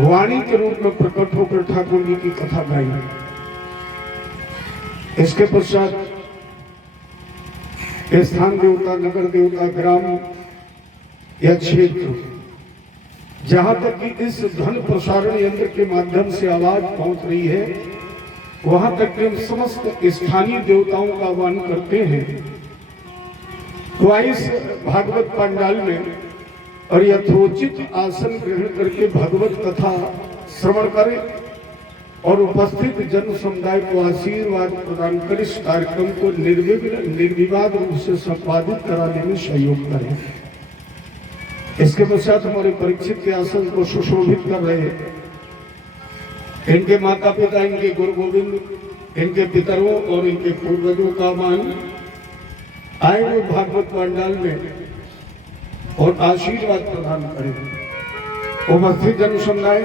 वाणी के रूप में प्रकट होकर ठाकुर जी की कथा गाई। इसके पश्चात स्थान देवता, नगर देवता, ग्राम या क्षेत्र, जहां तक कि इस ध्वन प्रसारण यंत्र के माध्यम से आवाज पहुंच रही है, वहां तक कि हम समस्त स्थानीय देवताओं का आह्वान करते हैं। तो इस भागवत पंडाल में और यथोचित आसन ग्रहण करके भगवत कथा श्रवण करें और उपस्थित जन समुदाय को आशीर्वाद प्रदान कर इस कार्यक्रम को निर्विघ्न निर्विवाद रूप से संपादित कराने में सहयोग करें। इसके पश्चात हमारे परीक्षित के आसन को सुशोभित कर रहे हैं इनके माता पिता, इनके गुरु गोविंद, इनके पितरों और इनके पूर्वजों का मान आए वो भागवत पंडाल में और आशीर्वाद प्रदान करें। उपस्थित जन समुदाय,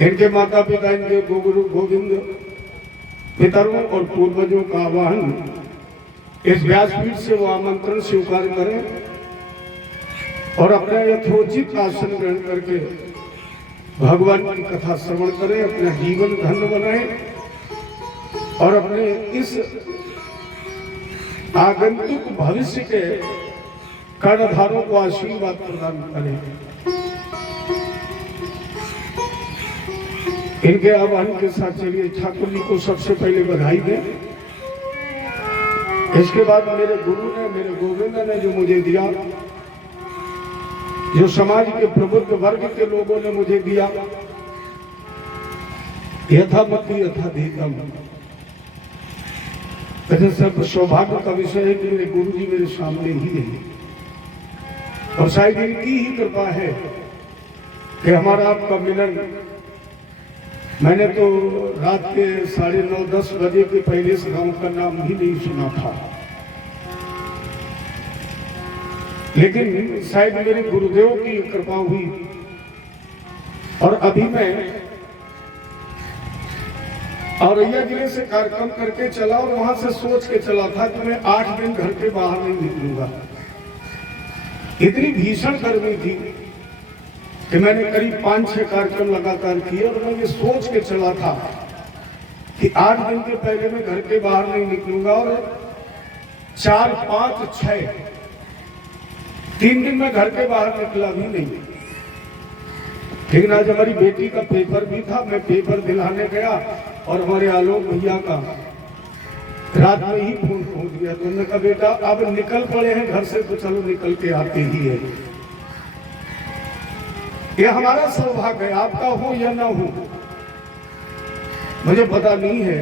इनके माता पिता, इनके गुरु गोविंद, पितरों और पूर्वजों का आह्वान इस व्यासपीठ से वो आमंत्रण स्वीकार करें और अपना यथोचित आसन ग्रहण करके भगवान की कथा श्रवण करें, अपना जीवन धन्य बनाएं और अपने इस आगंतुक भविष्य के कर्णधारों को आशीर्वाद प्रदान करें। इनके आह्वान के साथ चलिए ठाकुर जी को सबसे पहले बधाई दें। इसके बाद मेरे गुरु ने, मेरे गोविंद ने जो मुझे दिया, जो समाज के प्रबुद्ध वर्ग के लोगों ने मुझे दिया, यथामति यथाधिकम। सब सौभाग्य का विषय है कि मेरे गुरु जी मेरे सामने ही है और शायद इनकी ही कृपा है कि हमारा आपका मिलन। मैंने तो रात के 9:30-10 बजे के पहले इस गांव का नाम भी नहीं सुना था, लेकिन शायद मेरे गुरुदेव की कृपा हुई और अभी मैं औरैया जिले से कार्यक्रम करके चला और वहां से सोच के चला था कि मैं 8 दिन घर के बाहर नहीं निकलूंगा। इतनी भीषण गर्मी थी कि मैंने करीब 5-6 कार्यक्रम लगातार किए और मैं ये सोच के चला था कि 8 दिन के पहले मैं घर के बाहर नहीं निकलूंगा और 4, 5, 6 3 दिन में घर के बाहर निकला भी नहीं। लेकिन आज हमारी बेटी का पेपर भी था, मैं पेपर दिलाने गया और हमारे आलोक भैया का रात में ही फोन पहुंच गया। तो उन्होंने कहा बेटा अब निकल पड़े हैं घर से, तो चलो निकल के आते ही है। ये हमारा सौभाग्य है, आपका हो या ना हो मुझे पता नहीं है,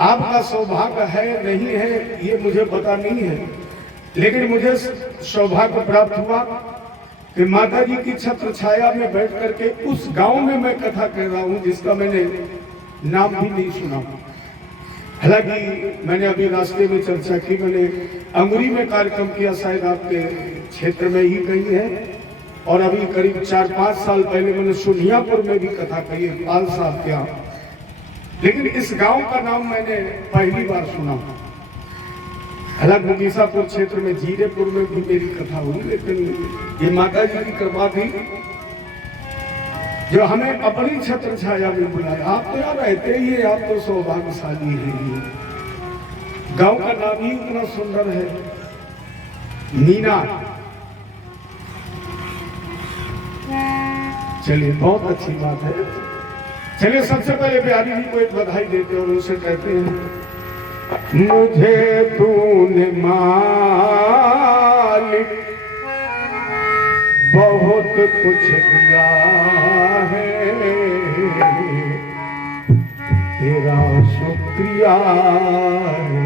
आपका सौभाग्य है नहीं है ये मुझे पता नहीं है, लेकिन मुझे सौभाग्य प्राप्त हुआ कि माता जी की छत्र छाया में बैठ करके उस गांव में मैं कथा कह रहा हूं जिसका मैंने नाम भी नहीं सुना। हालांकि मैंने अभी रास्ते में चर्चा की, मैंने अंगुरी में कार्यक्रम किया, शायद आपके क्षेत्र में ही कहीं है, और अभी करीब 4-5 साल पहले मैंने सुनियापुर में भी कथा कही है पाल साहब के यहाँ, लेकिन इस गांव का नाम मैंने पहली बार सुना। हालांकि मुगीसापुर क्षेत्र में जीरेपुर में भी मेरी कथा हुई, लेकिन ये माता जी की कृपा थी जो हमें अपनी छत्र छाया में बुलाया। आप तो यहाँ रहते ही है, आप तो सौभाग्यशाली हैं। गांव का नाम ही इतना सुंदर है, मीना। चलिए बहुत अच्छी बात है। चलिए सबसे पहले बिहारी जी को एक बधाई देते और उनसे कहते हैं मुझे तूने मालिक बहुत कुछ दिया है, तेरा शुक्रिया है,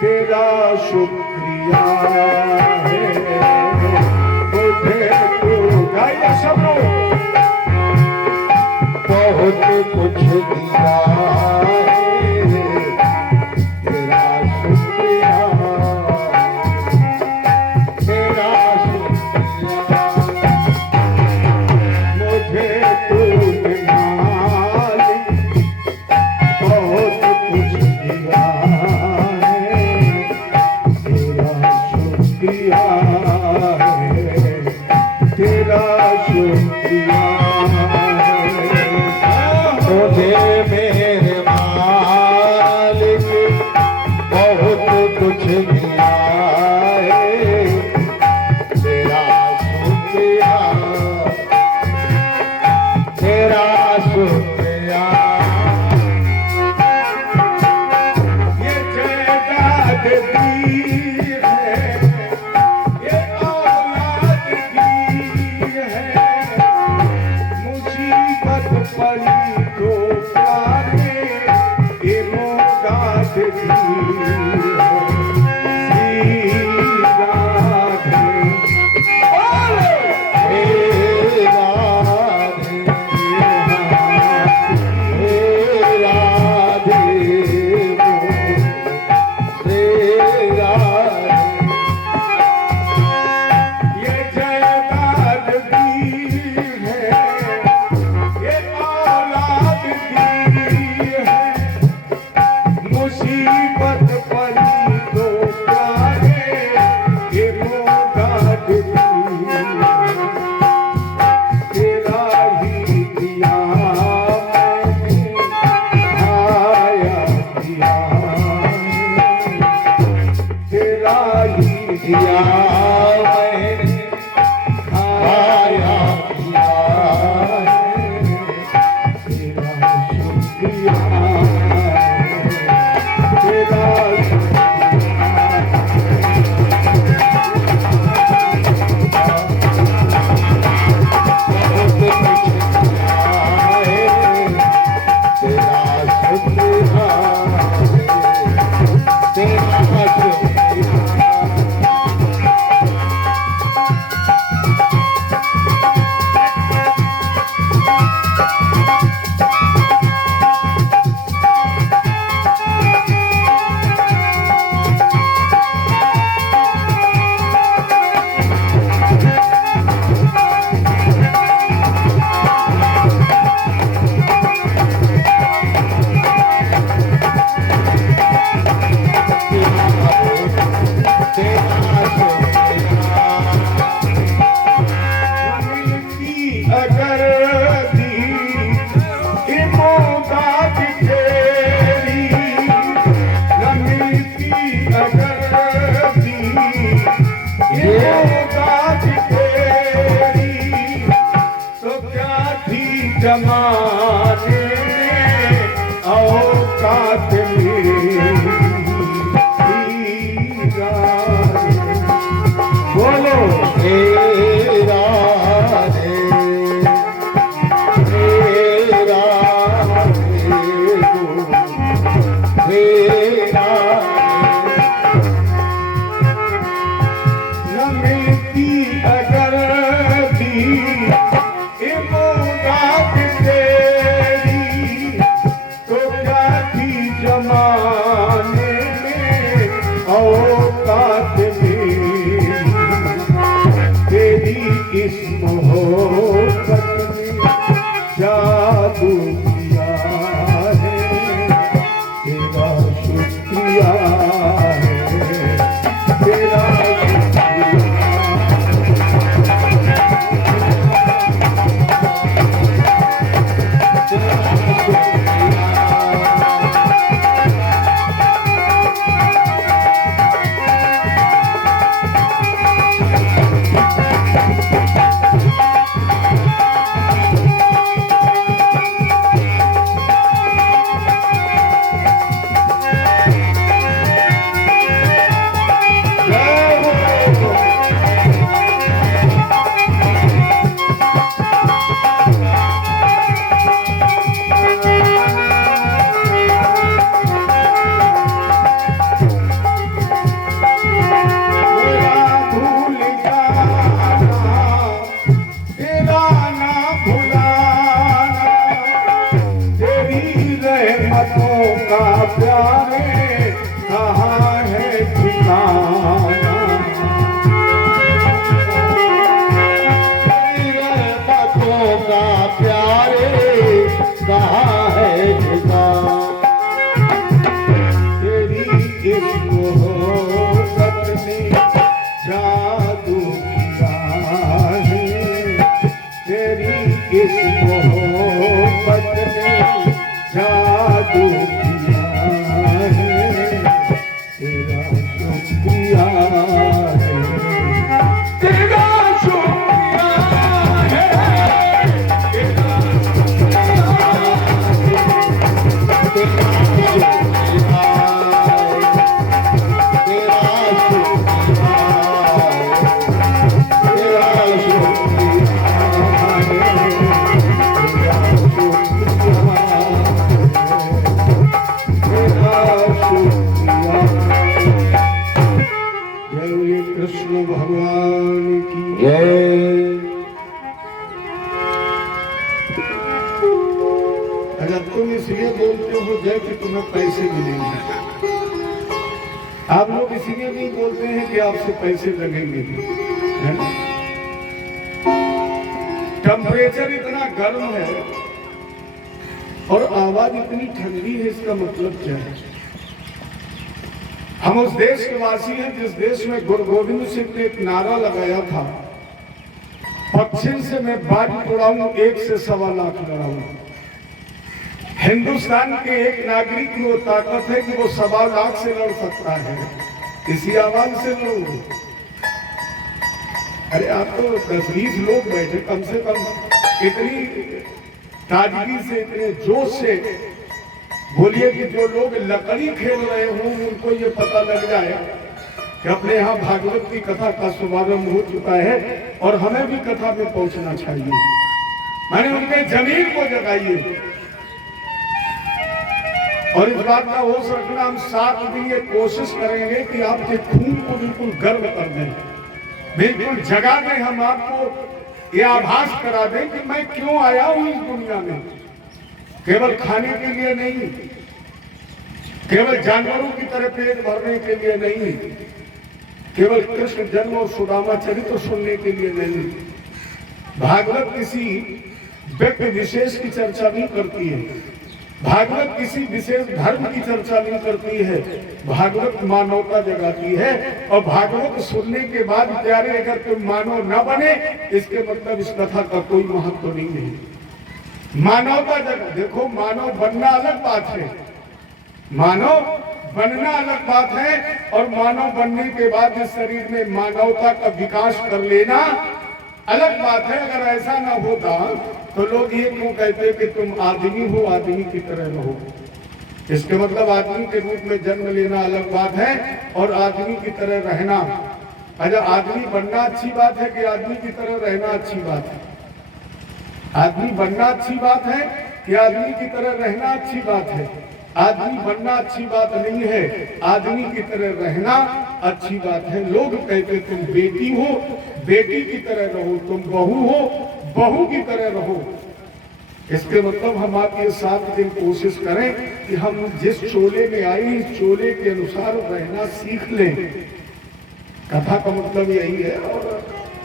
तेरा शुक्रिया है। मुझे तू गाइए सब लोग, बहुत कुछ दिया है, तेरा शुक्रिया, तेरा शुक्रिया। मुझे तूने मालिक बहुत कुछ दिया है, तेरा शुक्रिया। शुक्रिया मुझे मेरे मालिक बहुत कुछ दिया है, तेरा शुक्रिया, तेरा शुक्रिया। ये जायदाद दी है, ये औलाद दी है, मुसीबत पड़ी तो प्यारे ये मोदाद दी है। ये जायदाद दी है, ये औलाद दी है, मुसीबत पड़ी तो प्यारे ये मोदाद दी है। तेरा ही दिया मैंने आया दिया, तेरा ही दिया मैंने आया दिया, तेरा शुक्रिया, तेरा अगर दी इमोदाद तेरी न मिलती, अगर दी इमोदाद तेरी तो क्या थी जमाने में औकात मेरी। बोलो तेरा न मिलती अगर दी इमोदाद तेरी तो क्या थी जमाने में औकात मेरी। तेरी इस मोहब्बत ने जादू किया है, तेरा शुक्रिया है, तेरा इस मोहब्बत ने जादू किया है, तेरा शुक्रिया है, तेरा शुक्रिया है, तेरा कृष्ण भगवान की जय। अगर तुम इसलिए बोलते हो जय कि तुम्हें पैसे मिलेंगे, आप लोग इसलिए नहीं बोलते हैं कि आपसे पैसे लगेंगे, है ना? टेम्परेचर इतना गर्म है और आवाज इतनी ठंडी है, इसका मतलब क्या है? हम उस देश के वासी हैं जिस देश में गुरु गोविंद सिंह ने एक नारा लगाया था, पश्चिम से मैं बाज उड़ाऊं, 1 से 1.25 लाख लड़ाऊं। हिंदुस्तान के एक नागरिक की वो ताकत है कि वो 1.25 लाख से लड़ सकता है, इसी आवाज से लड़ोगे। अरे आप तो 10-20 लोग बैठे, कम से कम इतनी ताजगी से, इतने जोश से बोलिए कि जो लोग लकड़ी खेल रहे हों उनको ये पता लग जाए कि अपने यहाँ भागवत की कथा का शुभारंभ हो चुका है और हमें भी कथा में पहुंचना चाहिए। मैंने उनके जमीन को जगाइए और इस बात का होश रखना, हम 7 दिन ये कोशिश करेंगे कि आपके खून को बिल्कुल गर्व कर दें, बिल्कुल जगा दें, हम आपको ये आभास करा दें कि मैं क्यों आया हूं इस दुनिया में। केवल खाने के लिए नहीं, केवल जानवरों की तरह पेट भरने के लिए नहीं, केवल कृष्ण जन्म और सुदामा चरित्र सुनने के लिए नहीं। भागवत किसी व्यक्ति विशेष की चर्चा नहीं करती है, भागवत किसी विशेष धर्म की चर्चा नहीं करती है, भागवत मानवता जगाती है। और भागवत सुनने के बाद प्यारे अगर तुम मानव न बने, इसके मतलब इस कथा का कोई महत्व नहीं है। मानवता जगह देखो, मानव बनना अलग बात है, मानव बनना अलग बात है, और मानव बनने के बाद इस शरीर में मानवता का विकास कर लेना अलग बात है। अगर ऐसा ना होता तो लोग ये क्यों कहते कि तुम आदमी हो, आदमी की तरह रहो। इसके मतलब आदमी के रूप में जन्म लेना अलग बात है और आदमी की तरह रहना, अच्छा आदमी बनना अच्छी बात है कि आदमी की तरह रहना अच्छी बात है? आदमी बनना अच्छी बात है कि आदमी की तरह रहना अच्छी बात है? आदमी बनना अच्छी बात नहीं है, आदमी की तरह रहना अच्छी बात है। लोग कहते तुम बेटी हो, बेटी की तरह रहो, तुम बहू हो, बहू की तरह रहो। इसके मतलब हम आपके 7 दिन कोशिश करें कि हम जिस चोले में आए इस चोले के अनुसार रहना सीख लें। कथा का मतलब यही है, और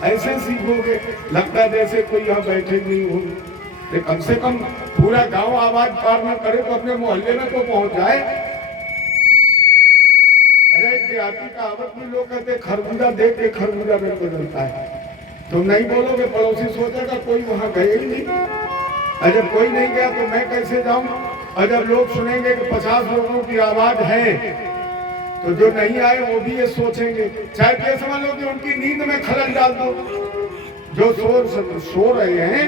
ऐसे सीखोगे लगता है जैसे कोई यहाँ बैठे नहीं हो, तो कम से कम पूरा गांव आवाज पार न करे तो अपने मोहल्ले में तो पहुंच जाए। अरे एक देहाती कहावत में लोग कहते खरबूजा देख के खरबूजा में बदलता है। तुम नहीं बोलोगे, पड़ोसी सोचेगा कोई वहां गए ही नहीं, और जब कोई नहीं गया तो मैं कैसे जाऊं। और जब लोग सुनेंगे कि 50 लोगों की आवाज है तो जो नहीं आए वो भी ये सोचेंगे, चाहे क्या समझ लो कि उनकी नींद में खलल डाल दो। जो सो रहे हैं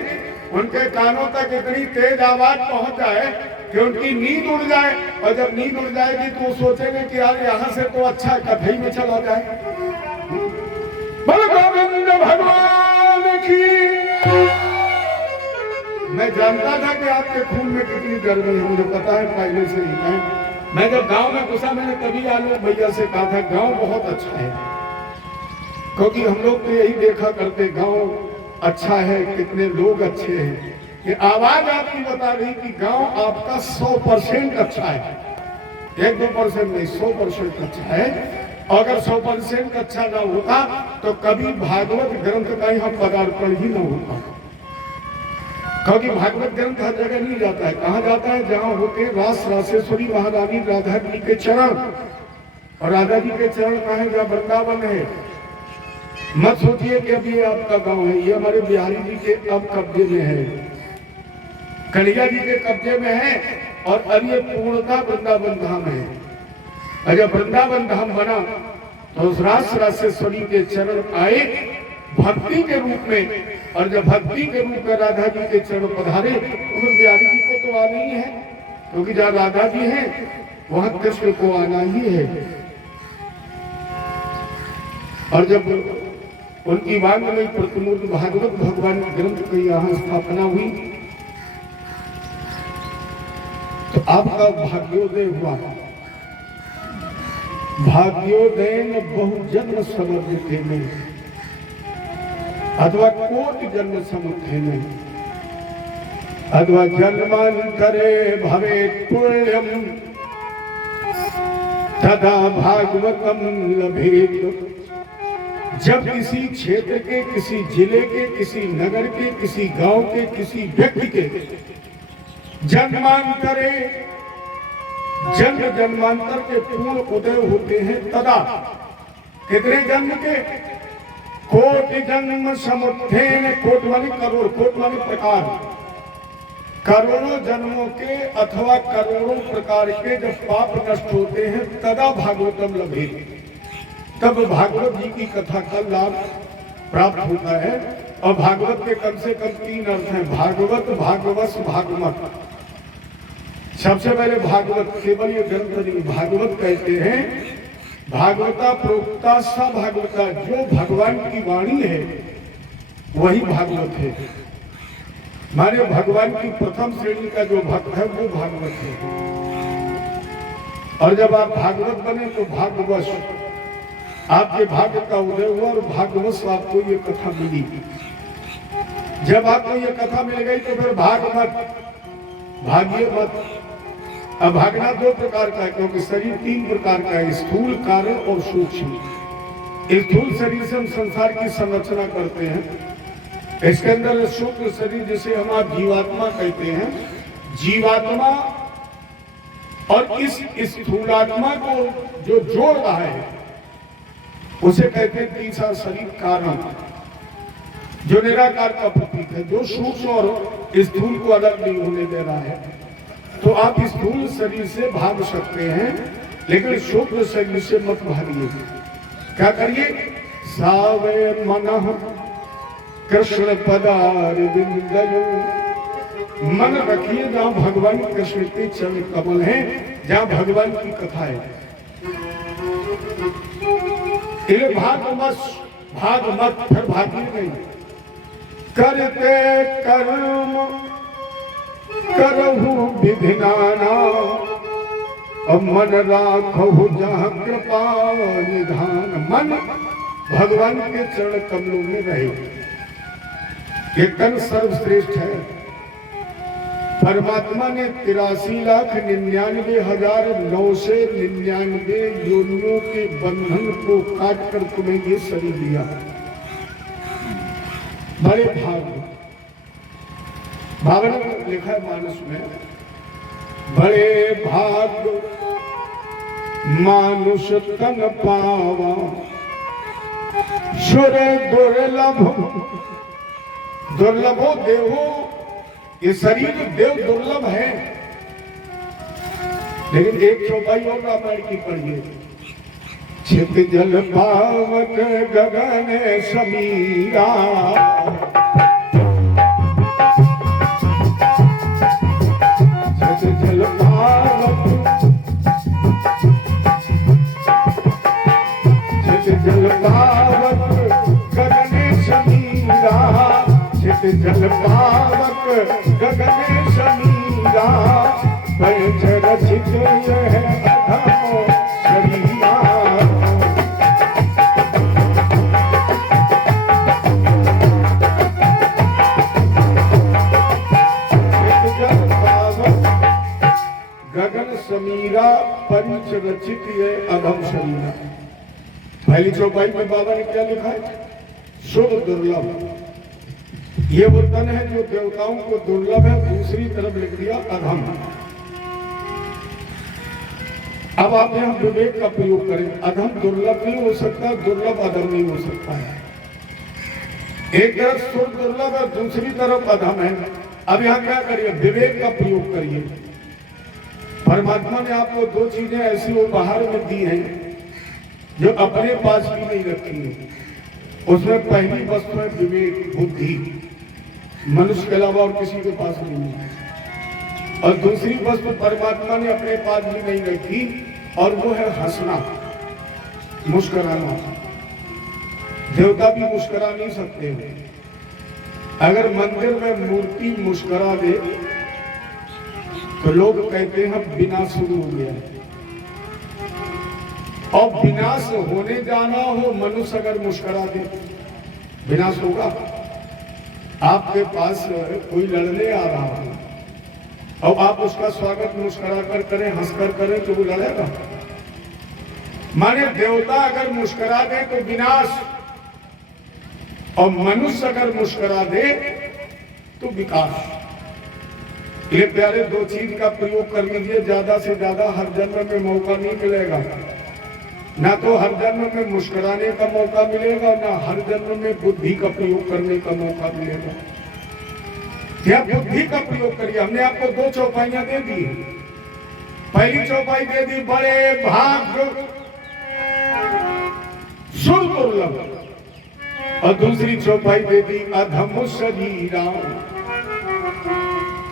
उनके कानों तक इतनी तेज आवाज पहुंच जाए कि उनकी नींद उड़ जाए, और जब नींद उड़ जाएगी तो वो सोचेंगे कि यार यहाँ से तो अच्छा कथई में चला जाए। बोलो गोविंद भगवान की। मैं जानता था कि आपके खून में कितनी गर्मी है, मुझे पता है पहले से ही। मैं जब गांव में घुसा मैंने कभी आलोक भैया से कहा था गांव बहुत अच्छा है, क्योंकि हम लोग तो यही देखा करते गांव अच्छा है, कितने लोग अच्छे हैं। ये आवाज आपकी बता रही कि गांव आपका 100% अच्छा है, 1-2% नहीं, 100% अच्छा है। अगर 100% अच्छा ना होता तो कभी भागवत ग्रंथ का यहाँ पदार्पण ही न होता, क्योंकि भागवत ग्रंथ हर जगह नहीं जाता है। कहाँ जाता है? जहाँ होते रास रासेश्वरी महारानी राधा जी के चरण, और राधा जी के चरण कहाँ है? जहाँ वृंदावन है। मत सोचिए कि अभी ये आपका गांव है, ये हमारे बिहारी जी के अब कब्जे में है, कन्हैया जी के कब्जे में है, और अब ये पूर्णतः वृंदावन धाम है। और जब वृंदावन धाम बना तो उस रास रासेश्वरी के चरण आए भक्ति के रूप में, और जब भक्ति के रूप में राधा जी के चरण पधारे, उन बिहारी जी को तो आना ही है, क्योंकि जहाँ राधा जी हैं वहां कृष्ण को आना ही है। और जब उनकी वांग्मयी प्रतिमूर्ति भागवत भगवान ग्रंथ की यहाँ स्थापना हुई तो आपका भाग्योदय हुआ। भाग्योदयन बहु जन्म समर्पित में अथवा कोटि जन्म समुत्थे में अथवा जन्मांतरे भवेत् पुण्यम तदा भागवतम लभेत। जब किसी क्षेत्र के, किसी जिले के, किसी नगर के, किसी गांव के, किसी व्यक्ति के जन्मांतरे जन्म जन्मांतर के पूर्ण उदय होते हैं, तदा कितने जन्म के? कोटि जन्म समुत्थेन। कोट माने करोड़, कोट माने प्रकार, करोड़ों जन्मों के अथवा करोड़ों प्रकार के जब पाप नष्ट होते हैं तदा भागवतम लभे, तब भागवत जी की कथा का लाभ प्राप्त होता है। और भागवत के कम से कम 3 अर्थ हैं, भागवत, भागवत, भागवत। सबसे पहले भागवत केवल ये ग्रंथ नहीं, भागवत कहते हैं भागवता प्रोक्ता सा भागवता, जो भगवान की वाणी है वही भागवत है। माने भगवान की प्रथम श्रेणी का जो भक्त है वो भागवत है। और जब आप भागवत बने तो भाग्यवश आपके भाग्य का उदय हुआ और भाग्यवश आपको ये कथा मिली। जब आपको ये कथा मिल गई तो फिर भाग मत, भाग्य मत। अब भागना 2 प्रकार का है, क्योंकि शरीर 3 प्रकार का है, स्थूल, कारण और सूक्ष्म। स्थूल शरीर से हम संसार की संरचना करते हैं। इसके अंदर सूक्ष्म शरीर जिसे हम आप जीवात्मा कहते हैं, जीवात्मा और इस स्थूलात्मा को जो जोड़ रहा है उसे कहते हैं तीसरा शरीर कारण, जो निराकार का प्रतीक है, जो सूक्ष्म और स्थूल को अलग नहीं होने दे रहा है। तो आप स्थूल शरीर से भाग सकते हैं, लेकिन सूक्ष्म शरीर से मत भागिए। क्या करिए? सावे मनः कृष्ण पदारविंदयो। मन रखिए जहां भगवान कृष्ण के चरण कमल हैं, जहां भगवान की कथा है। ये भाग मत, फिर भागिए नहीं। करते कर्म करहु विधिनाना, और मन राखहु जहाँ कृपा निधान। मन भगवान के चरण कमलों में रहे। ये तन सर्वश्रेष्ठ है। परमात्मा ने 83,99,999 योनियों के बंधन को काट कर तुम्हें ये शरीर दिया। बड़े भाग भावना लिखा है मानस में, बड़े भाग मानुष तन पावा, सुर दुर्लभ। दुर्लभो देवो, ये शरीर देव दुर्लभ है। लेकिन एक चौपाई और रामायण की पढ़िए। छित जल पावक गगन समीरा, छित जल पावक, छित जल पावक गगन समीरा, छित जल पावक गगन समीरा, पंच रचित यह अधम शरीरा। गगन समीरा पंच रचित ये अधम शरीरा। पहली चौपाई में बाबा ने क्या लिखा है? शुभ दुर्लभ। ये वो तन है जो देवताओं को दुर्लभ है, दूसरी तरफ लिख दिया अधम। अब आप यहां विवेक का प्रयोग करें। अधम दुर्लभ नहीं हो सकता, दुर्लभ अधम नहीं हो सकता है। एक तरफ सुर दुर्लभ और दूसरी तरफ अधम है। अब यहाँ क्या करिए, विवेक का प्रयोग करिए। परमात्मा ने आपको दो चीजें ऐसी उपहार में दी हैं जो अपने पास भी नहीं रखी है। उसमें पहली वस्तु है विवेक, बुद्धि, मनुष्य के अलावा और किसी के पास नहीं है। और दूसरी वस्तु परमात्मा ने अपने पास भी नहीं रखी और वो है हंसना, मुस्कुराना। देवता भी मुस्कुरा नहीं सकते हैं। अगर मंदिर में मूर्ति मुस्कुरा दे तो लोग कहते हैं विनाश शुरू हो गया। और विनाश होने जाना हो, मनुष्य अगर मुस्कुरा दे विनाश होगा। आपके पास कोई लड़ने आ रहा हो और आप उसका स्वागत मुस्कुरा कर करें, हंसकर करें, तो वो लड़ेगा। माने देवता अगर मुस्कुरा दे तो विनाश, और मनुष्य अगर मुस्कुरा दे तो विकास। ये प्यारे दो चीज का प्रयोग कर लीजिए, ज्यादा से ज्यादा हर जन्म में मौका नहीं मिलेगा। ना तो हर जन्म में मुस्कुराने का मौका मिलेगा, ना हर जन्म में बुद्धि का प्रयोग करने का मौका मिलेगा। क्या बुद्धि का प्रयोग करिए। हमने आपको दो चौपाइयां दे दी। पहली चौपाई दे दी बड़े भाग सुर दुर्लभ, और दूसरी चौपाई दे दी अधम शरीरा।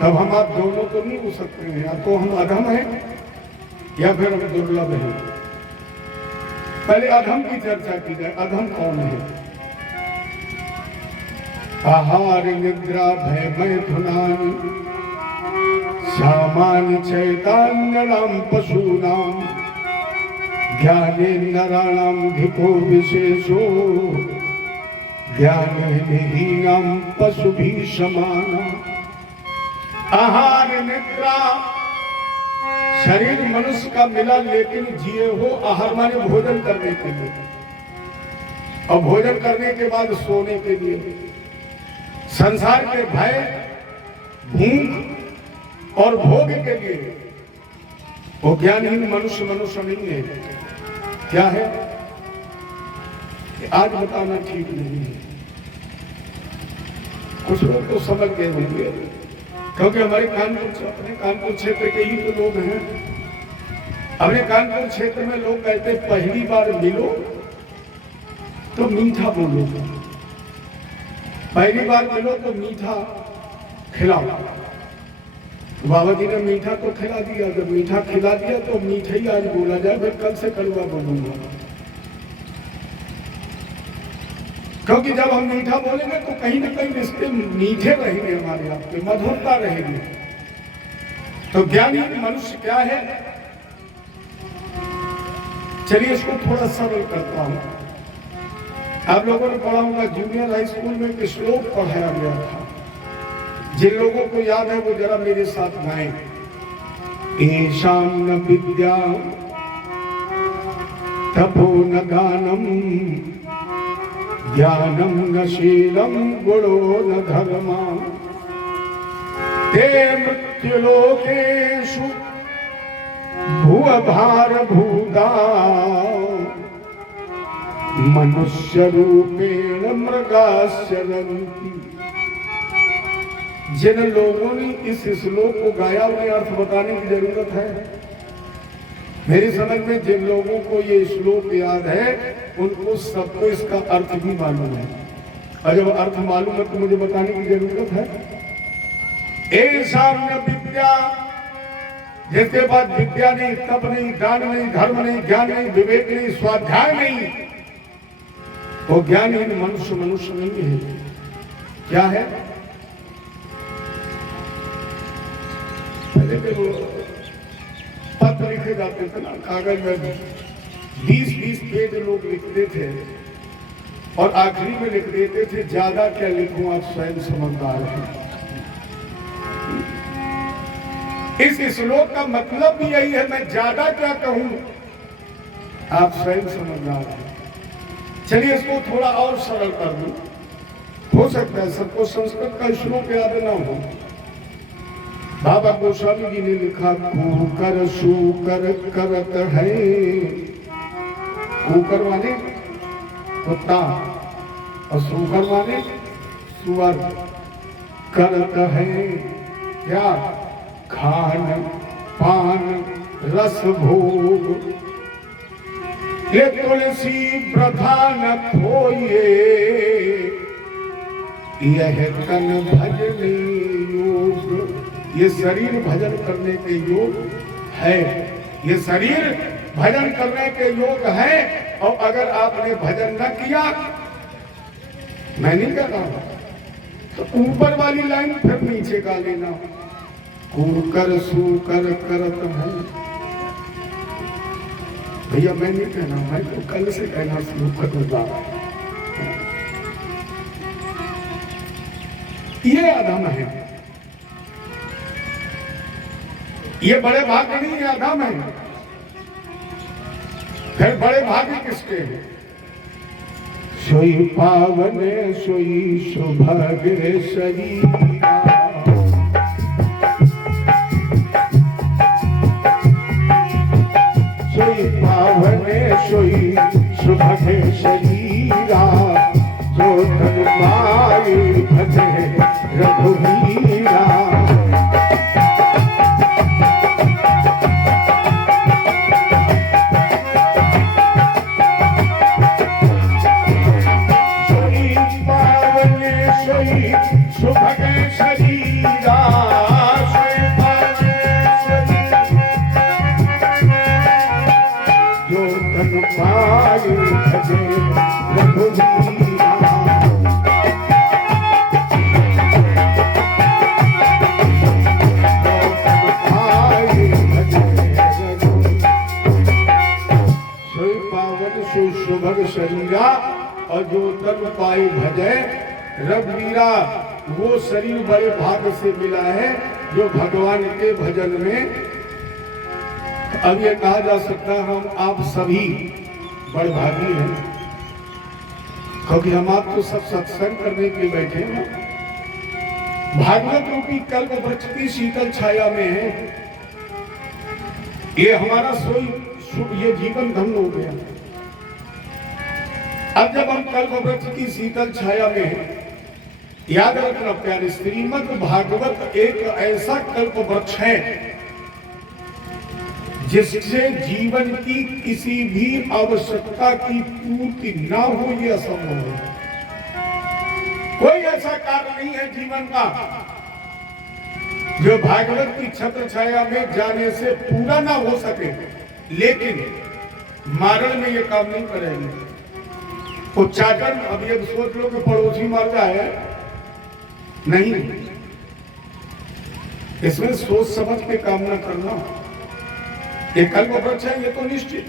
तब हम आप दोनों तो नहीं हो सकते हैं, या तो हम अधम हैं या फिर हम दुर्लभ हैं। पहले अधम की चर्चा की जाए। अधम कौन है? आहार निद्रा भय मैथुनानि सामान्य चैतन्यनाम पशूनाम ज्ञाने नराणाम धिको विशेषो ज्ञाने हीनाम पशु भी समाना। आहार निद्रा, शरीर मनुष्य का मिला लेकिन जिए हो। आहार माने भोजन करने के लिए, और भोजन करने के बाद सोने के लिए। संसार के भय, भूख और भोग के लिए वो ज्ञानहीन मनुष्य मनुष्य नहीं है। क्या है? आज बताना ठीक नहीं है। कुछ लोग तो समझ गए होंगे, क्योंकि हमारे अपने कानपुर क्षेत्र के ही तो लोग हैं। अपने कानपुर क्षेत्र में लोग कहते पहली बार मिलो तो मीठा बोलो, पहली बार मिलो तो मीठा खिलाओ। बाबा जी ने मीठा तो खिला दिया। जब मीठा खिला दिया तो मीठा ही आज बोला जाए, फिर कल से कड़वा बोलूंगा। क्योंकि जब हम मीठा बोलेंगे तो कहीं ना कहीं रिश्ते मीठे रहेंगे, हमारे आपके मधुरता रहेगी। तो ज्ञानी मनुष्य क्या है? चलिए इसको थोड़ा सरल करता हूं। आप लोगों ने पढ़ा होगा, जूनियर हाई स्कूल में एक श्लोक पढ़ाया गया था। जिन लोगों को याद है वो जरा मेरे साथ गाएं। ईशान न विद्या तपो न गानम ज्ञानम न शीलम गुणो न धर्मा ते मृत्युलोकेषु भुव भार भूता मनुष्य रूपेण मृगाश्चरन्ति। जिन लोगों ने इस श्लोक को गाया उन्हें अर्थ बताने की जरूरत है। मेरी समझ में जिन लोगों को ये श्लोक याद है उनको सबको इसका अर्थ भी मालूम है, और जब अर्थ मालूम है तो मुझे बताने की जरूरत है। ऐसा विद्या, जिसके बाद विद्या नहीं, तप नहीं, दान नहीं, धर्म नहीं, ज्ञान नहीं, विवेक नहीं, स्वाध्याय नहीं, वो ज्ञानहीन मनुष्य मनुष्य नहीं है। क्या है? पहले के पत्र लिखे जाते थे ना, कागज में 20-20 पेज लोग लिखते थे और आखिरी में लिख देते थे ज्यादा क्या लिखूं, आप स्वयं समझदार हैं। इस श्लोक का मतलब भी यही है, मैं ज्यादा क्या कहूं, आप स्वयं समझदार हैं। चलिए इसको थोड़ा और सरल कर दूं। हो सकता है सबको संस्कृत का श्लोक याद ना हो। बाबा गोस्वामी जी ने लिखा, कूकर शूकर करत है। कूकर माने कुत्ता और शूकर माने सुअर करत है क्या खान पान रस भोग, ये तुलसी प्रधान खोइए, यह तन भजन योग। ये शरीर भजन करने के योग है, ये शरीर भजन करने के योग है। और अगर आपने भजन न किया, मैं नहीं कर रहा हूं, तो ऊपर वाली लाइन फिर नीचे का लेना, कूकर सूकर करत है। भैया मैं नहीं कहना, मैं तो कल से कहना शुरू कर जा रहा हूं। ये अधम है, ये बड़े भाग नहीं, ये अधम है। फिर बड़े भाग्य किसके हैं? सोई पावन सोई सुभगे शरीरा, सोई पावन सोई सुभगे शरीरा, जो तन पाए भजे रघुवीरा। सुभगे शरीरा, जो तन पाए भजे रघुवीरा। सोई पावन सोई सुभग शरीरा, और जो तन पाए भजे रघुवीरा। वो शरीर बड़े भाग्य से मिला है जो भगवान के भजन में। अब ये कहा जा सकता है हम आप सभी बड़े भागी हैं, क्योंकि हम आप तो सब सत्संग करने के लिए बैठे हैं। भागवत रूपी कल्प वृक्ष की शीतल छाया में है, ये हमारा ये जीवन धन्य हो गया। अब जब हम कल्प वृक्ष की शीतल छाया में हैं, याद रखना प्यारे, श्रीमद् भागवत एक ऐसा कल्प वृक्ष है जिससे जीवन की किसी भी आवश्यकता की पूर्ति ना हो, यह असंभव है। कोई ऐसा कार्य नहीं है जीवन का जो भागवत की छत्र छाया में जाने से पूरा ना हो सके। लेकिन मारण में यह काम नहीं करेंगे। उच्चाटन, अब ये सोच लो कि पड़ोसी मर जाए, नहीं, इसमें सोच समझ के काम ना करना। एक कल्प वृक्ष है, ये तो निश्चित।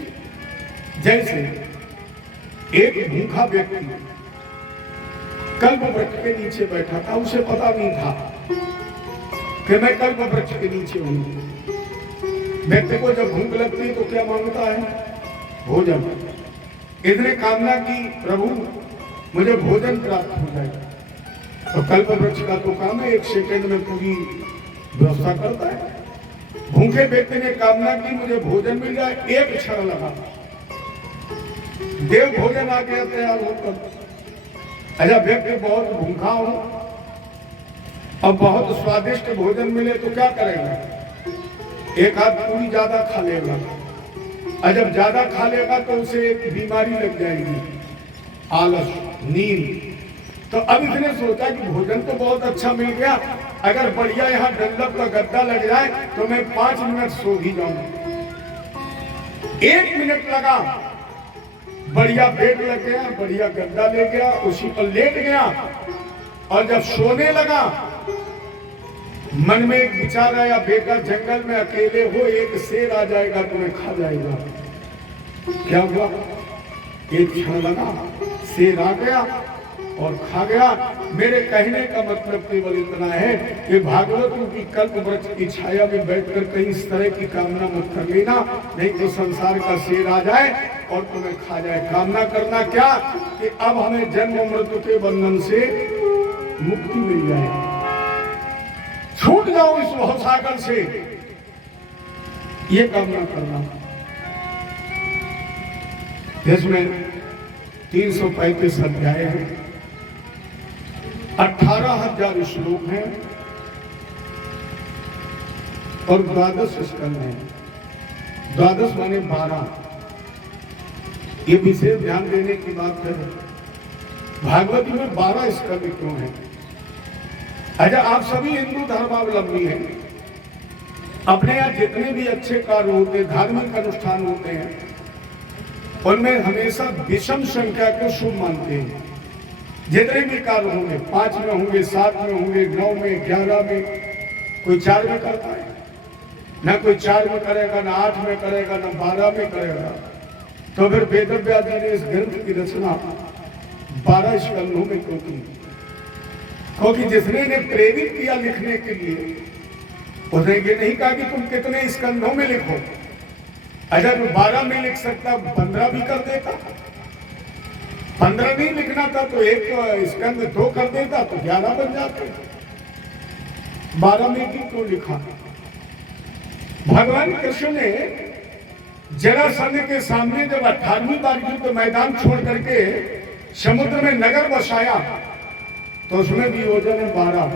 जैसे एक भूखा व्यक्ति कल्प वृक्ष के नीचे बैठा था, उसे पता नहीं था कि मैं कल्प वृक्ष के नीचे हूं। व्यक्ति को जब भूख लगती है तो क्या मांगता है? भोजन। इसने कामना की, प्रभु मुझे भोजन प्राप्त हो जाए। तो कल्प वृक्ष का तो काम है, 1 सेकंड में पूरी व्यवस्था करता है। भूखे व्यक्ति ने कामना की मुझे भोजन मिल जाए, 1 क्षण लगा, देव भोजन आ गया तैयार होकर। अच्छा, व्यक्ति बहुत भूखा हो अब बहुत स्वादिष्ट भोजन मिले तो क्या करेगा? एक हाथ पूरी ज्यादा खा लेगा, और जब ज्यादा खा लेगा तो उसे एक बीमारी लग जाएगी, आलस, नींद। तो अब इसने सोचा कि भोजन तो बहुत अच्छा मिल गया, अगर बढ़िया यहाँ डंडक का गद्दा लग जाए तो मैं 5 मिनट सो भी जाऊं। 1 मिनट लगा, बढ़िया बेड लग गया, बढ़िया गद्दा ले गया, उसी पर लेट गया। और जब सोने लगा, मन में एक विचार आया, बेटा जंगल में अकेले हो, एक शेर आ जाएगा तुम्हें खा जाएगा। क्या हुआ? 1 क्षण लगा, शेर आ गया और खा गया। मेरे कहने का मतलब केवल इतना है कि भागवत रूपी कल्प वृक्ष की छाया में बैठकर कहीं इस तरह की कामना मत कर लेना, नहीं तो संसार का शेर आ जाए और तुम्हें खा जाए। कामना करना क्या कि अब हमें जन्म मृत्यु के बंधन से मुक्ति मिल जाए, छूट जाओ इस भवसागर से, ये कामना करना। जिसमें 335 अध्याय है। 18,000 श्लोक हैं और 12 स्कंद हैं। 12 माने 12। ये विशेष ध्यान देने की बात है। भागवत में 12 स्कंद क्यों हैं? अच्छा, आप सभी हिंदू धर्मावलंबी हैं। अपने यहाँ जितने भी अच्छे कार्य होते हैं, धार्मिक अनुष्ठान होते हैं, उनमें हमेशा विषम संख्या को शुभ मानते हैं। जितने भी कार्य होंगे, 5 में होंगे, 7 में होंगे, 9 में, 11 में, कोई 4 में करता है ना, कोई 4 में करेगा, ना 8 में करेगा, ना 12 में करेगा। तो फिर वेदव्यास जी ने इस ग्रंथ की रचना 12 स्कंदों में क्यों की? क्योंकि जिसने ने प्रेरित किया लिखने के लिए, उसने ये नहीं कहा कि तुम कितने स्कंदों में लिखो। अगर 12 में लिख सकता, 15 भी कर देता। 15 नहीं लिखना था तो एक स्कंद 2 कर देता तो 11 बन जाते। 12 में भी क्यों लिखा? भगवान कृष्ण ने जरासंध के सामने जब 18वीं बार युद्ध मैदान छोड़ करके समुद्र में नगर बसाया, तो उसमें भी योजन है 12।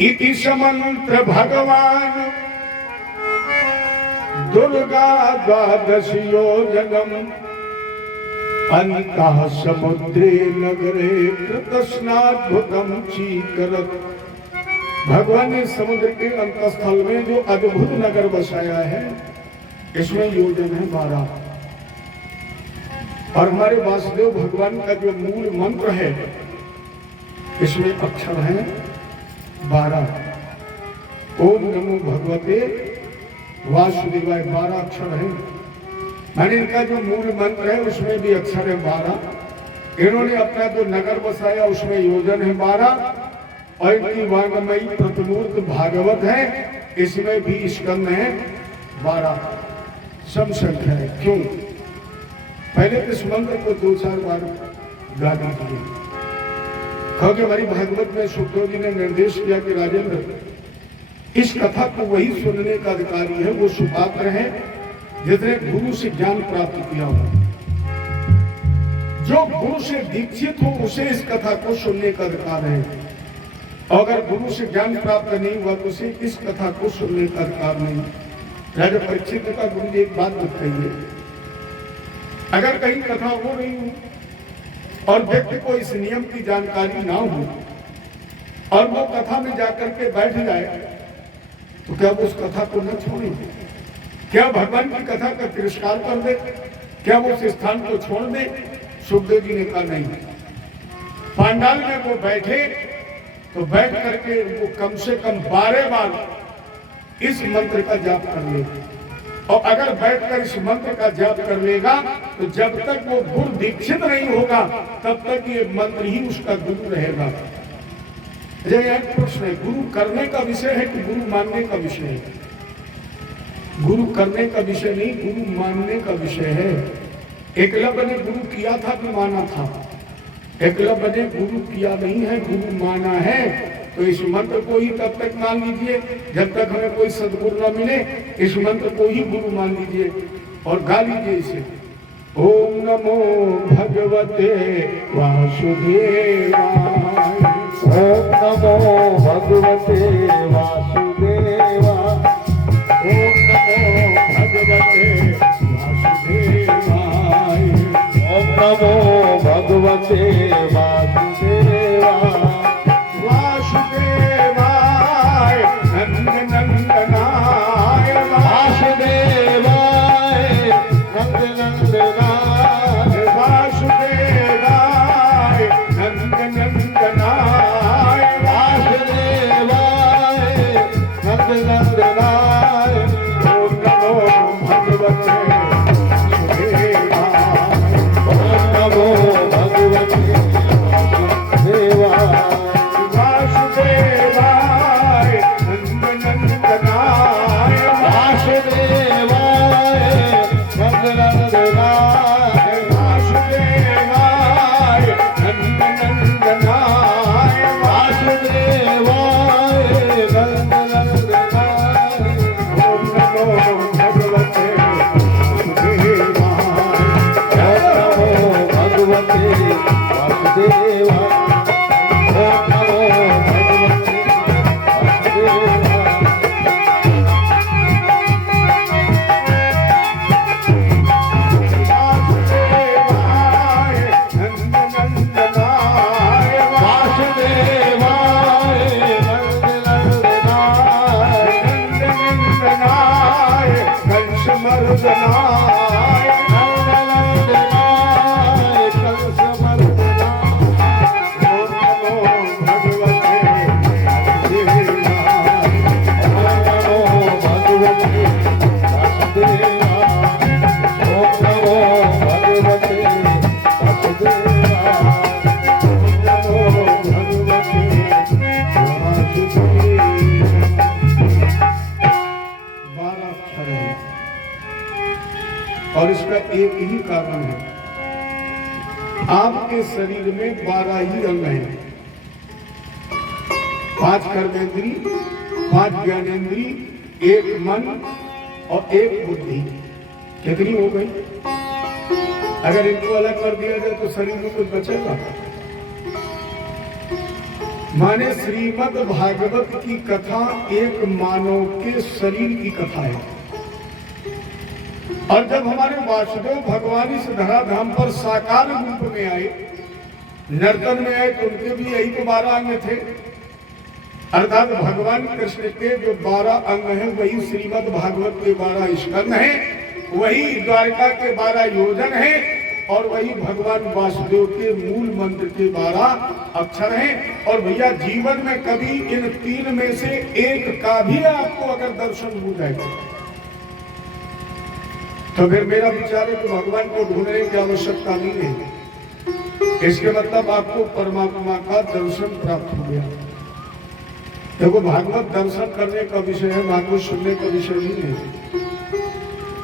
इति समंत्र भगवान दुर्गा 12 योजनम अन्तः समुद्रे नगरे कृतस्नाद्भुतम चीकरत। भगवान ने समुद्र के अंतस्थल में जो अद्भुत नगर बसाया है, इसमें योजन है 12। और हमारे वासुदेव भगवान का जो मूल मंत्र है, इसमें अक्षर है 12। ओम नमो भगवते वासुदेवाय 12 अक्षर है। मैंने इनका जो मूल मंत्र है उसमें भी अक्षर है 12। इन्होंने अपना जो नगर बसाया उसमें योजन है 12। और इनकी वांगमयी प्रतिमूर्त भागवत है, इसमें भी स्कंद है 12। सम संख्या है। क्यों? पहले इस मंत्र को 2-4 बार गा दीजिए। क्योंकि हमारी भागवत में सुखदेव जी ने निर्देश किया कि राजेंद्र, इस कथा को वही सुनने का अधिकारी है, वो सुपात्र है जिसने गुरु से ज्ञान प्राप्त किया हो। जो गुरु से दीक्षित हो उसे इस कथा को सुनने का अधिकार है। अगर गुरु से ज्ञान प्राप्त नहीं हुआ तो उसे इस कथा को सुनने का अधिकार नहीं। राजा परीक्षित का गुरु जी एक बात बताइए, अगर कहीं कथा हो रही हो और व्यक्ति को इस नियम की जानकारी ना हो और वो कथा में जाकर के बैठ जाए, तो क्या वो उस कथा को न छोड़ेंगे? क्या भगवान की कथा का तिरस्कार कर दे? क्या वो उस स्थान को छोड़ दे? सुखदेव जी ने कहा नहीं। पांडाल में वो बैठे तो बैठ करके वो कम से कम 12 बार इस मंत्र का जाप कर ले। और अगर बैठकर इस मंत्र का जाप कर लेगा तो जब तक वो गुरु दीक्षित नहीं होगा तब तक ये मंत्र ही उसका गुरु रहेगा। एक प्रश्न है, गुरु करने का विषय है कि गुरु मानने का विषय है? गुरु करने का विषय नहीं, गुरु मानने का विषय है। एकलव्य ने गुरु किया था कि माना था? एकलव्य ने गुरु किया नहीं है, गुरु माना है। तो इस मंत्र को ही तब तक मान लीजिए जब तक हमें कोई सदगुरु न मिले। इस मंत्र को ही गुरु मान लीजिए और गा लीजिए इसे। ओम नमो भगवते वासुदेवाय। ओम नमो भगवते वासुदेवाय। ओम नमो भगवते वासुदेवाय। ओम नमो भगवते वासुदेवाय। वासुदेवाय नंद नंदनाय। वासुदेवाय नंद नंदनाय। वासुदेवाय नंद नंदनाय। वासुदेवाय नंद नंदनाय। ओम नमो भगवते वासुदेवाय। ओम नमो भगवते वासुदेवाय। एक ही कारण है, आपके शरीर में 12 ही अंग हैं, 5 कर्मेंद्री, 5 ज्ञानेंद्री, 1 मन और 1 बुद्धि। कितनी हो गई? अगर इनको अलग कर दिया जाए तो शरीर में कुछ बचेगा? माने श्रीमद् भागवत की कथा एक मानव के शरीर की कथा है। और जब हमारे वासुदेव भगवान इस धराधाम पर साकार रूप में आए, नर्तन में आए, तो उनके भी यही तो 12 अंग थे। अर्थात भगवान कृष्ण के जो 12 अंग हैं वही श्रीमद् भागवत के 12 स्कंद हैं, वही द्वारका के 12 योजन हैं, और वही भगवान वासुदेव के मूल मंत्र के 12 अक्षर हैं। और भैया जीवन में कभी इन 3 में से एक का भी आपको अगर दर्शन हो जाएगा तो फिर मेरा विचार है कि भगवान को ढूंढने की आवश्यकता नहीं है। इसके मतलब आपको परमात्मा का दर्शन प्राप्त हो गया। देखो, भागवत दर्शन करने का विषय है, भागवत सुनने का विषय नहीं है।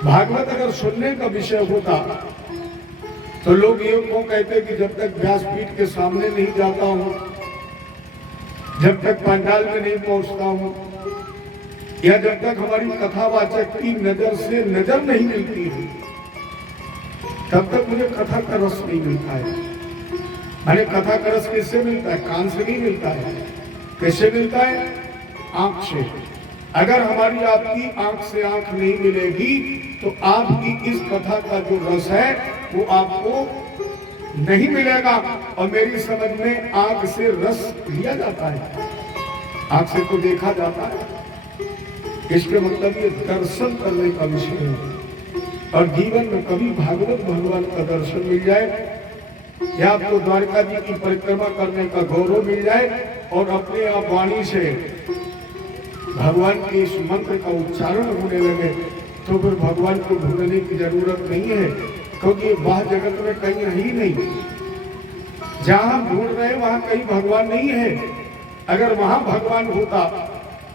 भागवत अगर सुनने का विषय होता तो लोग ये क्यों कहते कि जब तक व्यासपीठ के सामने नहीं जाता हूं, जब तक पंडाल में नहीं पहुंचता हूं, या जब तक हमारी कथावाचक की नजर से नजर नहीं मिलती है, तब तक मुझे कथा का रस नहीं मिलता है। मैंने कथा का रस किससे मिलता है? कान से नहीं मिलता है। कैसे मिलता है? आंख से। अगर हमारी आपकी आंख से आंख नहीं मिलेगी तो आपकी इस कथा का जो रस है वो आपको नहीं मिलेगा। और मेरी समझ में आंख से रस लिया जाता है, आंख से तो देखा जाता है। इसके मतलब ये दर्शन करने का विषय है। और जीवन में कभी भागवत भगवान का दर्शन मिल जाए, या आपको द्वारका जी की परिक्रमा करने का गौरव मिल जाए, और अपने आप वाणी से भगवान के इस मंत्र का उच्चारण होने लगे, तो फिर भगवान को ढूंढने की जरूरत नहीं है, क्योंकि बाह्य जगत में कहीं है ही नहीं। जहां ढूंढ रहे वहां कहीं भगवान नहीं है। अगर वहां भगवान होता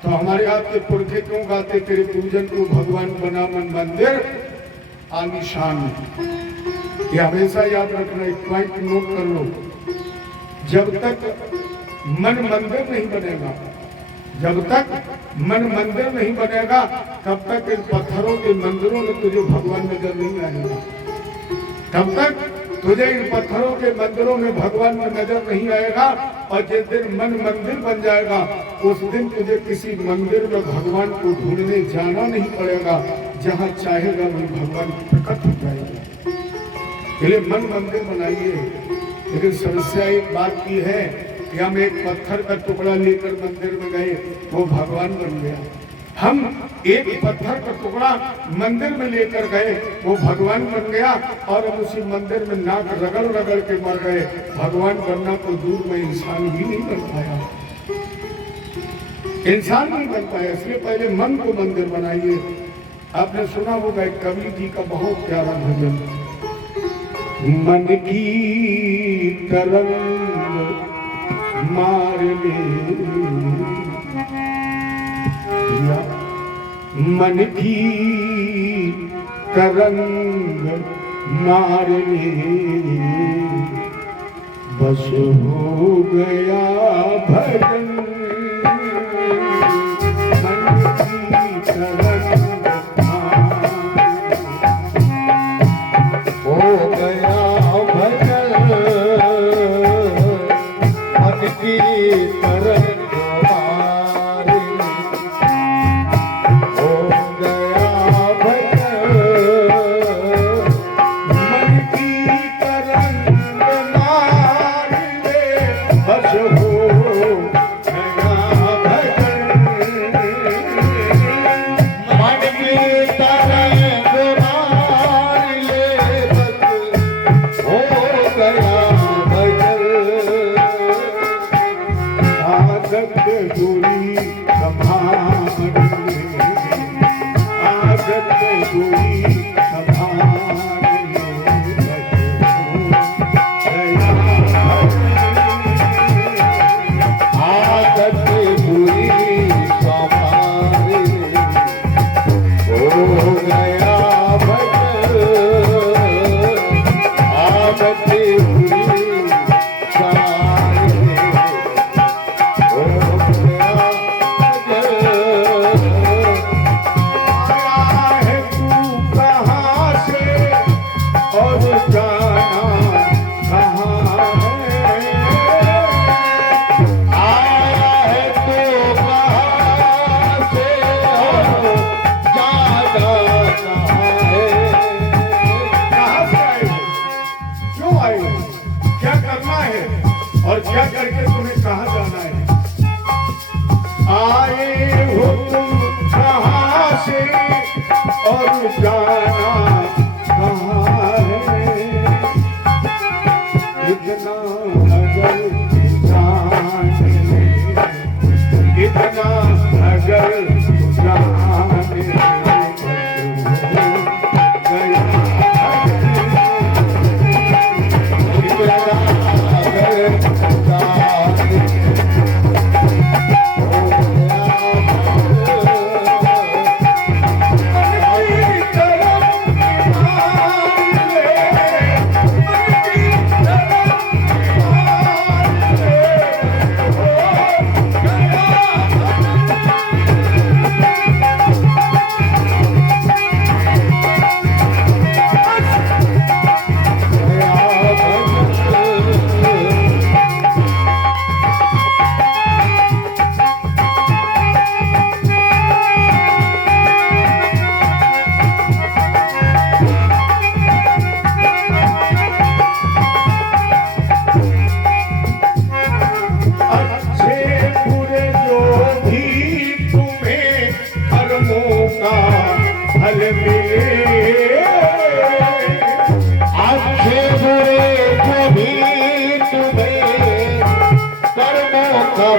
तो हमारे आपके पुरखे क्यों गाते, तेरे पूजन को भगवान बना मन मंदिर आलीशान। ये हमेशा याद रखना, एक पॉइंट नोट कर लो। जब तक मन मंदिर नहीं बनेगा, जब तक मन मंदिर नहीं बनेगा, तब तक इन पत्थरों के मंदिरों में तुझे भगवान नजर नहीं आएगा। तब तक तुझे इन पत्थरों के मंदिरों में भगवान में नजर नहीं आएगा। और जिस दिन मन मंदिर बन जाएगा, उस दिन तुझे किसी मंदिर में भगवान को ढूंढने जाना नहीं पड़ेगा। जहां चाहेगा वहीं भगवान प्रकट हो जाएगा। इसलिए मन मंदिर बनाइए। लेकिन समस्या एक बात की है कि हम एक पत्थर का टुकड़ा लेकर मंदिर में गए, वो भगवान बन गया। हम एक पत्थर का टुकड़ा मंदिर में लेकर गए, वो भगवान बन गया। और हम उसी मंदिर में नाक रगड़ रगड़ के मर गए। भगवान बनना तो दूर में इंसान भी नहीं बन पाया, इंसान नहीं बन पाया। इसलिए पहले मन को मंदिर बनाइए। आपने सुना होगा एक कवि जी का बहुत प्यारा भजन, मन की तरंग मार ले, मन की तरंग मार ले, बस हो गया भजन। मन की तरंग हो गया भजन, मन की तरंग आए हो तुम कहाँ से और जाना कहाँ है, इतना अगर जान ले, इतना अगर जान ले,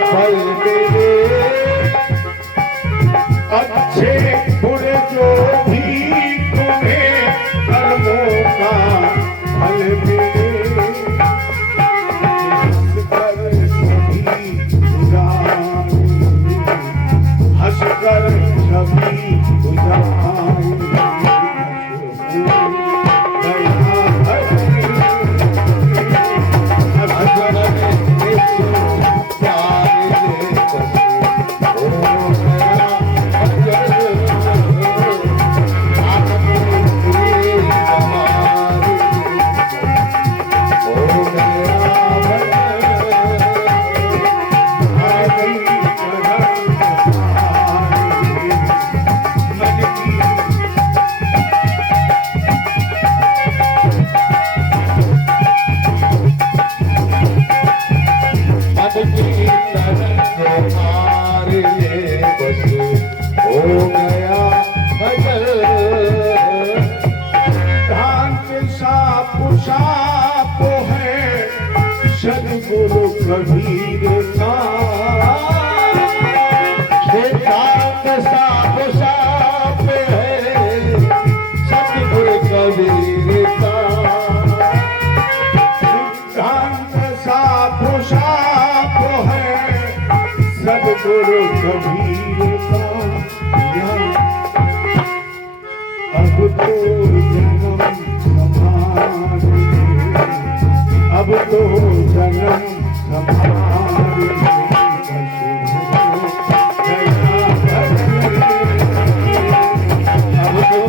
फल मिले, अच्छे बुरे जो भी तुम्हें कर्मों का फल मिले, हंसकर सभी उदाई, सदगुरु कबीर का सिद्धांत साफ साफ है, सदगुरु कबीर का सिद्धांत साफ साफ है, सदगुरु कबीर का। अब तो जन्म समाधि, अब तो जन्म समाधि, अब तो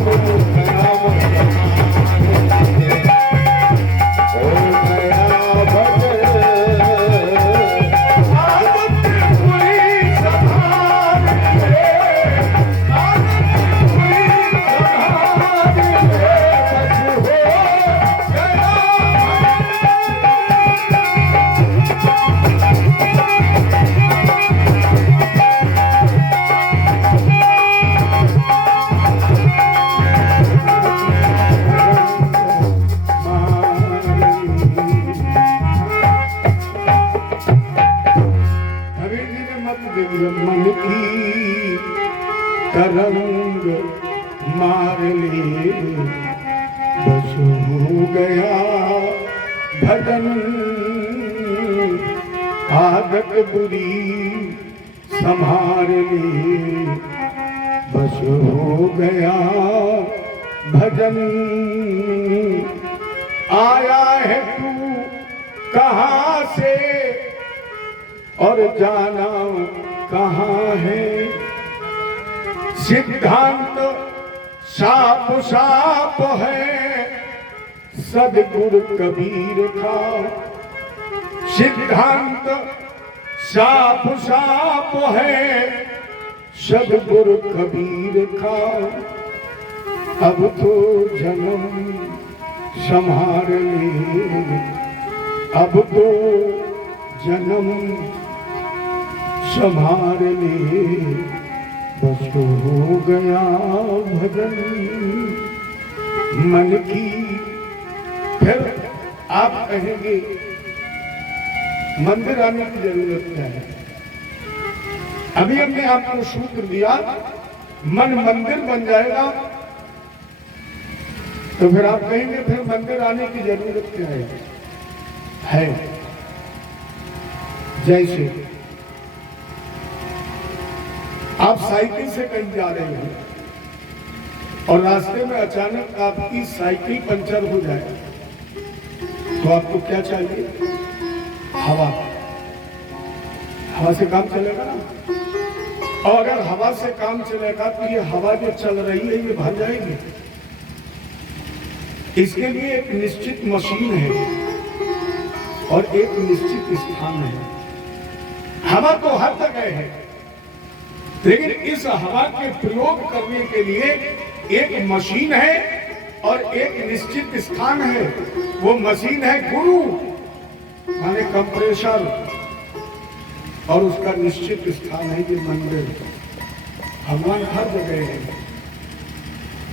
मन की तरंग मार ले, बस हो गया भजन, आदत बुरी संभार ले, बस हो गया भजन। आया है तू कहाँ से और जाना कहाँ है, सिद्धांत साफ साफ है, सदगुरु कबीर का सिद्धांत साफ साफ है, सदगुरु कबीर का। अब तो जन्म संभार ले, अब तो जन्म संभार ले, गया भजन मन की। फिर आप कहेंगे मंदिर आने की जरूरत क्या है? अभी हमने आपको सूत्र दिया, मन मंदिर बन जाएगा। तो फिर आप कहेंगे फिर मंदिर आने की जरूरत क्या है? जैसे आप साइकिल से कहीं जा रहे हैं और रास्ते में अचानक आपकी साइकिल पंचर हो जाए तो आपको क्या चाहिए? हवा। हवा से काम चलेगा ना। और अगर हवा से काम चलेगा तो ये हवा जो चल रही है ये भर जाएगी। इसके लिए एक निश्चित मशीन है और एक निश्चित स्थान है। हवा तो हर जगह है, लेकिन इस हवा के प्रयोग करने के लिए एक मशीन है और एक निश्चित स्थान है। वो मशीन है गुरु माने कंप्रेसर, और उसका निश्चित स्थान है ये मंदिर। भगवान हर जगह है,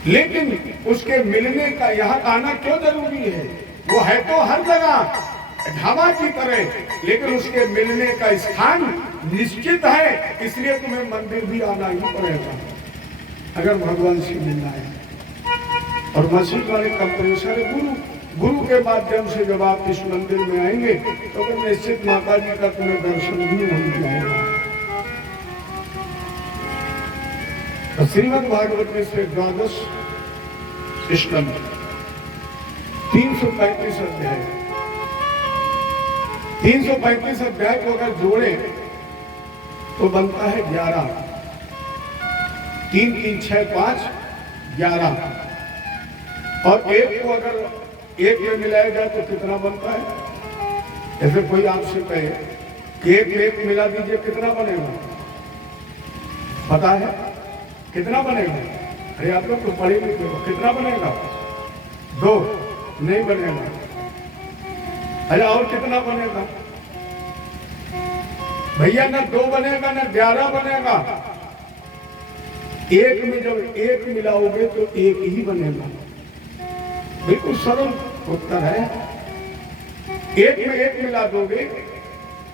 लेकिन उसके मिलने का यहाँ आना क्यों जरूरी है? वो है तो हर जगह हवा की तरह, लेकिन उसके मिलने का स्थान निश्चित है। इसलिए तुम्हें मंदिर भी आना ही पड़ेगा अगर भगवान से मिलना है। और मसीह वाले कंप्रेसर है गुरु। गुरु के माध्यम से जब आप इस मंदिर में आएंगे तो फिर निश्चित माता जी का तुम्हें दर्शन भी हो जाएगा। तो श्रीमद् भागवत में से द्वादश स्कंद 335 अध्याय, 335 अध्याय को अगर जोड़े तो बनता है 11। 3 3 6 5 11, और एक को अगर एक में मिलाया जाए तो कितना बनता है? ऐसे कोई आपसे कहे कि एक में एक मिला दीजिए, कितना बनेगा? पता है कितना बनेगा? अरे आप लोग तो पढ़े लिखे हो, कितना बनेगा? 2 नहीं बनेगा। अरे और कितना बनेगा? भैया न 2 बनेगा न 11 बनेगा। एक में जब एक मिलाओगे तो एक ही बनेगा। बिल्कुल सरल उत्तर है। एक में एक मिला दोगे।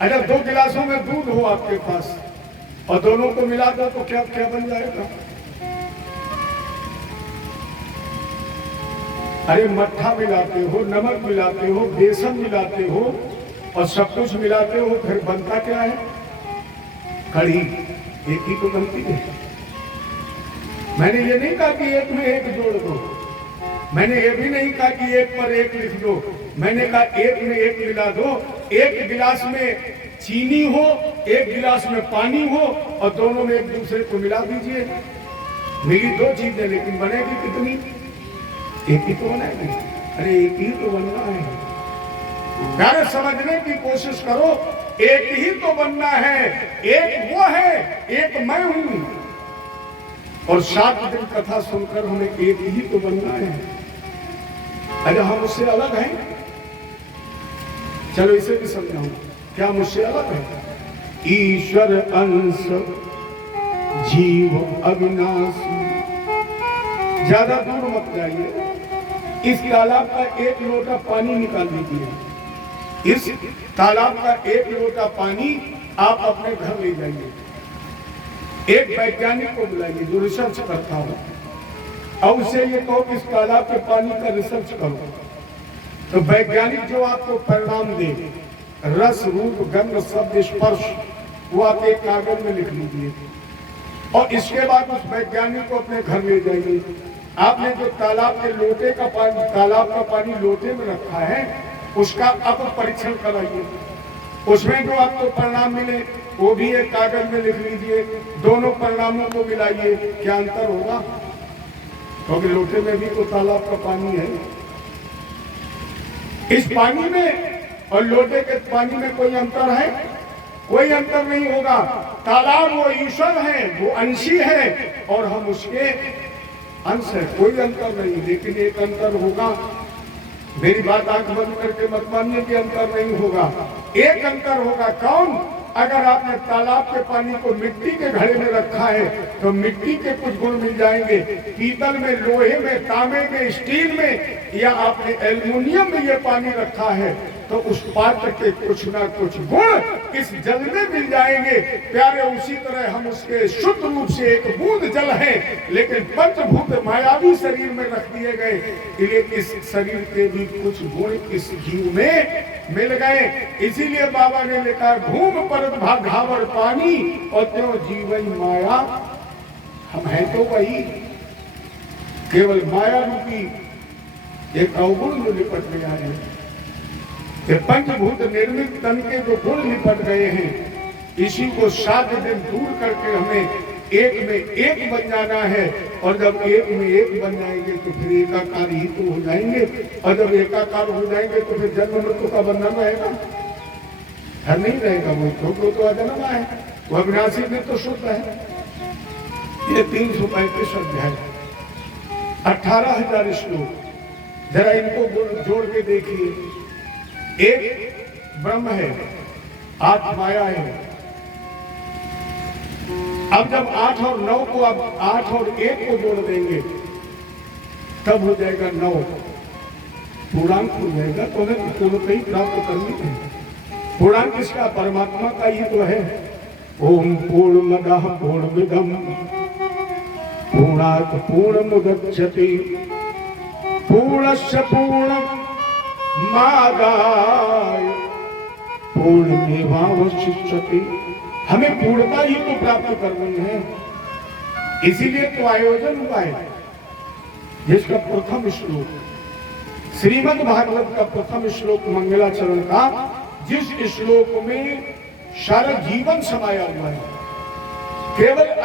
अगर 2 गिलासों में दूध हो आपके पास और दोनों को मिला दो तो क्या क्या बन जाएगा? अरे मट्ठा मिलाते हो, नमक मिलाते हो, बेसन मिलाते हो और सब कुछ मिलाते हो, फिर बनता क्या है? कढ़ी। एक ही तो बनती है। मैंने ये नहीं कहा कि एक में एक जोड़ दो, मैंने ये भी नहीं कहा कि एक पर एक लिख दो। मैंने कहा एक में एक मिला दो। एक गिलास में चीनी हो, एक गिलास में पानी हो और दोनों में एक दूसरे को मिला दीजिए। मिली 2 चीजें, लेकिन बनेगी कितनी? एक ही तो बनेगी। अरे एक ही तो बनना है। प्यारे समझने की कोशिश करो, एक ही तो बनना है। एक वो है, एक मैं हूं। और 7 दिन कथा सुनकर हमें एक ही तो बनना है। अरे हम उससे अलग हैं? चलो इसे भी समझाऊं, क्या मुझसे अलग है? ईश्वर अंश जीव अविनाशी। ज्यादा दूर मत जाइए। इस तालाब का 1 लोटा पानी निकाल लीजिए। इस तालाब का 1 लोटा पानी आप अपने घर ले जाइए। एक वैज्ञानिक को बुलाइए जो रिसर्च करता हो और उससे ये कहो कि इस तालाब के पानी का रिसर्च करो। तो वैज्ञानिक जो आपको परिणाम दे, रस रूप गंध शब्द स्पर्श, वो आप एक कागज में लिख लीजिए और इसके बाद उस वैज्ञानिक को अपने घर ले जाइए। आपने जो तालाब के लोटे का पानी, तालाब का पानी लोटे में रखा है, उसका अब परीक्षण कराइए। उसमें जो आपको परिणाम मिले वो भी एक कागज में लिख लीजिए। दोनों परिणामों को मिलाइए, क्या अंतर होगा? क्योंकि लोटे में भी तो तालाब का पानी है। इस पानी में और लोटे के पानी में कोई अंतर है? कोई अंतर नहीं होगा। तालाब वो ईश्वर है, वो अंशी है और हम उसके अंश है। कोई अंतर नहीं, लेकिन एक अंतर होगा। मेरी बात आंख बंद करके मत मानिए कि अंतर नहीं होगा। एक अंतर होगा। कौन? अगर आपने तालाब के पानी को मिट्टी के घड़े में रखा है तो मिट्टी के कुछ गुण मिल जाएंगे, पीतल में, लोहे में, तांबे में, स्टील में, या आपने एल्युमिनियम में ये पानी रखा है तो उस पात्र के कुछ ना कुछ गुण इस जल में मिल जाएंगे। प्यारे, उसी तरह हम उसके शुद्ध रूप से एक बूंद जल है, लेकिन पंचभूत मायावी शरीर में रख दिए गए, इसलिए इस शरीर के भी कुछ गुण इस जीव में मिल गए। इसीलिए बाबा ने लिखा, घूम पर भागावर पानी और त्यों जीवन माया। हम हैं तो वही, केवल माया रूपी एक अवगुण में लिपट गया है। ये पंचभूत निर्मित तन के जो गुण लिपट गए हैं, इसी को 7 दिन दूर करके हमें एक में एक बन जाना है। और जब एक में एक बन जाएंगे तो फिर एकाकार ही तो हो जाएंगे, और जब एकाकार हो जाएंगे तो फिर जन्म मृत्यु का बंधन रहेगा, हर नहीं रहेगा। वो तो अजन्मा है, वो अविनाशी में तो शुद्ध है। ये 335 अध्याय, 18,000 श्लोक, जरा इनको जोड़ के देखिए। एक ब्रह्म है, 8 माया है। अब जब 8 और 9 को, अब 8 और 1 को जोड़ देंगे तब हो जाएगा 9, पूर्णांक हो जाएगा। तो हमें पूर्णता ही प्राप्त करनी है। पूर्णांक किसका? परमात्मा का ही तो है। ओम पूर्णमदः पूर्णमिदं पूर्णात् पूर्णमुदच्यते पूर्णस्य पूर्णम् मादाय पूर्णमेवावशिष्यते। हमें पूर्णता ही तो प्राप्त करनी है, इसीलिए तो आयोजन हुआ है। जिसका प्रथम श्लोक श्रीमद् भागवत का प्रथम श्लोक मंगलाचरण का, जिस श्लोक में सारा जीवन समाया हुआ है, केवल